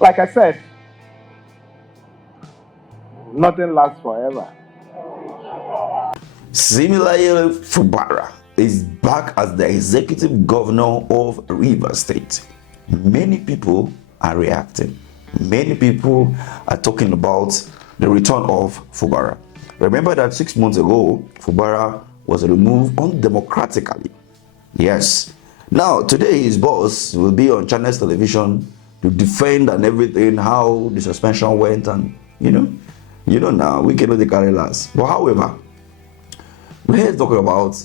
Like I said, nothing lasts forever. Similarly, Fubara is back as the executive governor of Rivers State. Many people are reacting. Many people are talking about the return of Fubara. Remember that 6 months ago, Fubara was removed undemocratically. Yes. Now, today his boss will be on Channels Television to defend and everything, how the suspension went, and now we cannot carry last. But however, we're talking about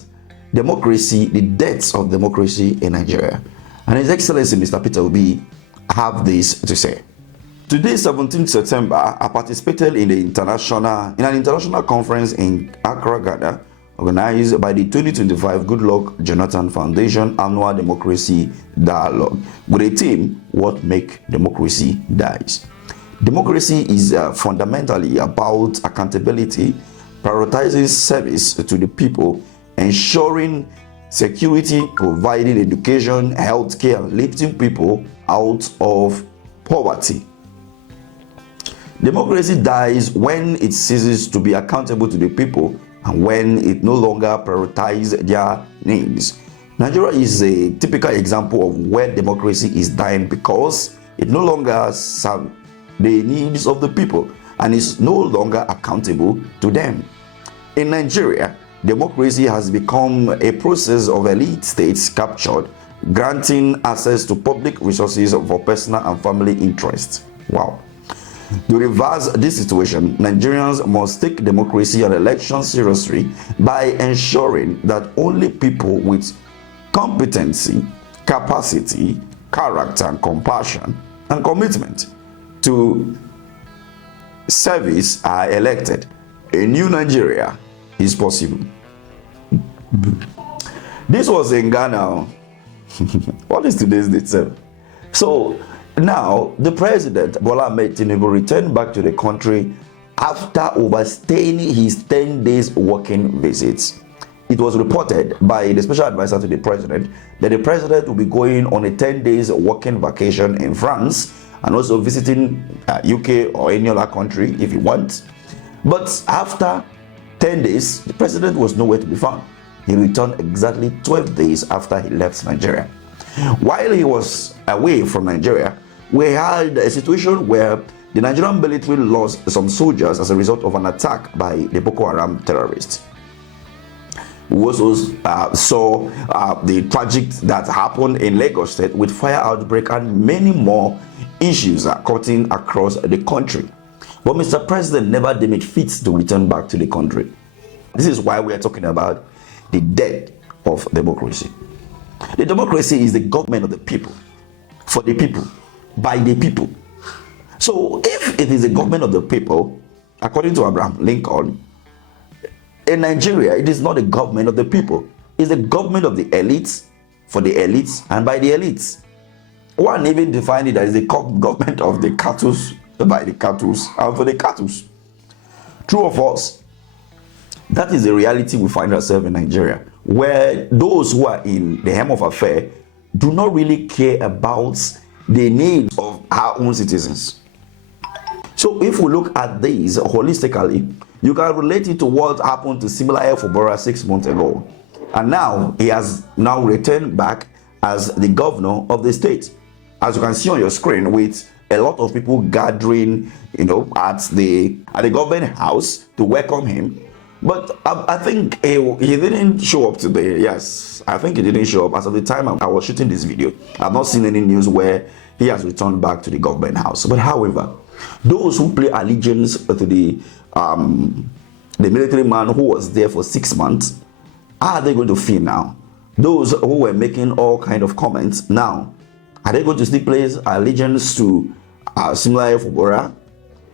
democracy, the deaths of democracy in Nigeria. And His Excellency Mr. Peter Obi have this to say. Today, 17th September, I participated in an international conference in Accra, Ghana, organized by the 2025 Goodluck Jonathan Foundation Annual Democracy Dialogue with a theme, What Make Democracy Dies. Democracy is fundamentally about accountability, prioritizing service to the people, ensuring security, providing education, healthcare, and lifting people out of poverty. Democracy dies when it ceases to be accountable to the people and when it no longer prioritizes their needs. Nigeria is a typical example of where democracy is dying because it no longer serves the needs of the people and is no longer accountable to them. In Nigeria, democracy has become a process of elite states captured, granting access to public resources for personal and family interests. Wow. To reverse this situation, Nigerians must take democracy and elections seriously by ensuring that only people with competency, capacity, character, and compassion and commitment to service are elected. A new Nigeria is possible. This was in Ghana. What is today's date, sir? So now the president Bola Ahmed Tinubu returned back to the country after overstaying his 10 days working visits. It was reported by the special advisor to the president that the president will be going on a 10 days working vacation in France and also visiting UK or any other country if he wants. But after 10 days, the president was nowhere to be found. He returned exactly 12 days after he left Nigeria. While he was away from Nigeria, we had a situation where the Nigerian military lost some soldiers as a result of an attack by the Boko Haram terrorists. We also saw the tragic that happened in Lagos State with fire outbreak and many more issues cutting across the country. But Mr. President never deemed it fit to return back to the country. This is why we are talking about the death of democracy. The democracy is the government of the people, for the people, by the people. So if it is the government of the people, according to Abraham Lincoln, in Nigeria, it is not the government of the people. It's the government of the elites, for the elites, and by the elites. One even defined it as the government of the cattle, by the cattle, and for the cattle. True of us, that is the reality we find ourselves in Nigeria, where those who are in the helm of affair do not really care about the needs of our own citizens. So if we look at this holistically, you can relate it to what happened to Similaye Fubara 6 months ago. And now he has now returned back as the governor of the state. As you can see on your screen, with a lot of people gathering, at the government house to welcome him. But I think he didn't show up today. Yes, I think he didn't show up. As of the time I was shooting this video, I've not seen any news where he has returned back to the government house. But however, those who pay allegiance to the military man who was there for 6 months, how are they going to feel now? Those who were making all kind of comments now, are they going to still place allegiance to Similaye Fubara?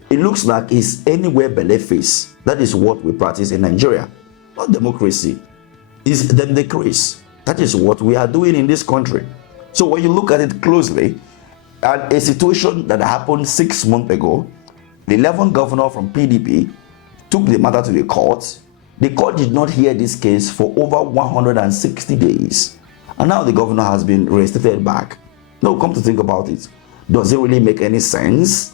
It looks like it's anywhere but left face. That is what we practice in Nigeria. Not democracy. It's democracy. That is what we are doing in this country. So when you look at it closely, at a situation that happened 6 months ago, the 11th governor from PDP took the matter to the court. The court did not hear this case for over 160 days. And now the governor has been reinstated back. Now come to think about it. Does it really make any sense?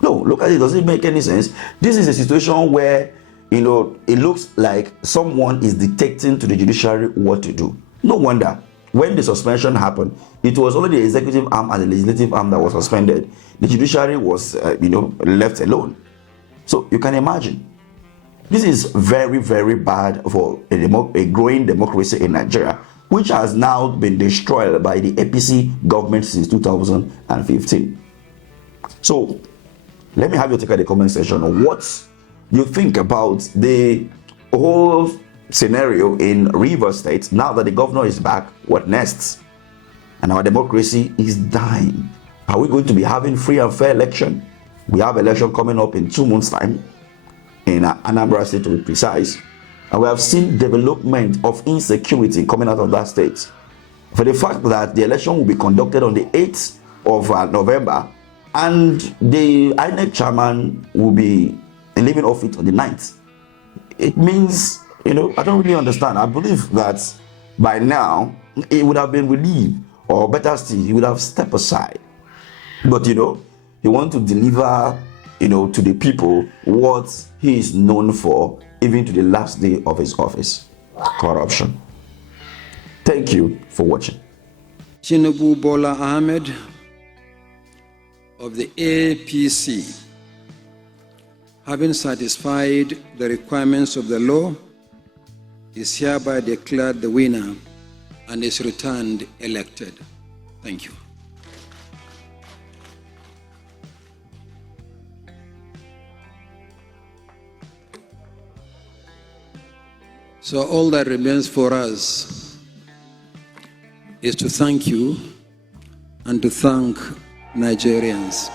No, look at it. Does it make any sense? This is a situation where, it looks like someone is dictating to the judiciary what to do. No wonder when the suspension happened, it was only the executive arm and the legislative arm that was suspended. The judiciary was, left alone. So you can imagine. This is very, very bad for a growing democracy in Nigeria, which has now been destroyed by the APC government since 2015. So let me have you take at the comment section on what you think about the whole scenario in Rivers State. Now that the governor is back, what next? And our democracy is dying. Are we going to be having free and fair election? We have election coming up in 2 months' time in Anambra State, to be precise. And we have seen development of insecurity coming out of that state. For the fact that the election will be conducted on the 8th of November, and the INEC chairman will be leaving office on the 9th. It means, I don't really understand. I believe that by now, it would have been relieved, or better still, he would have stepped aside. But, he wants to deliver, to the people what he is known for, even to the last day of his office: corruption. Thank you for watching. Tinubu Bola Ahmed of the APC, having satisfied the requirements of the law, is hereby declared the winner and is returned elected. Thank you. So all that remains for us is to thank you and to thank Nigerians.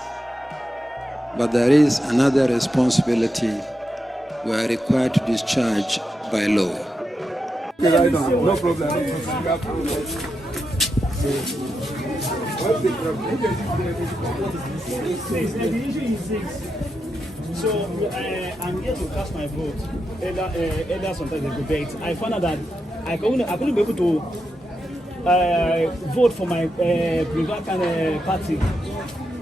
But there is another responsibility we are required to discharge by law. No problem. So I'm here to cast my vote. Earlier sometimes ago, but I found out that I couldn't be able to vote for my Republican party.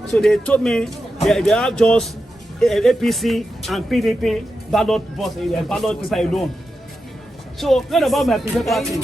So they told me they have just APC and PDP ballot paper alone. So what about my preferred party?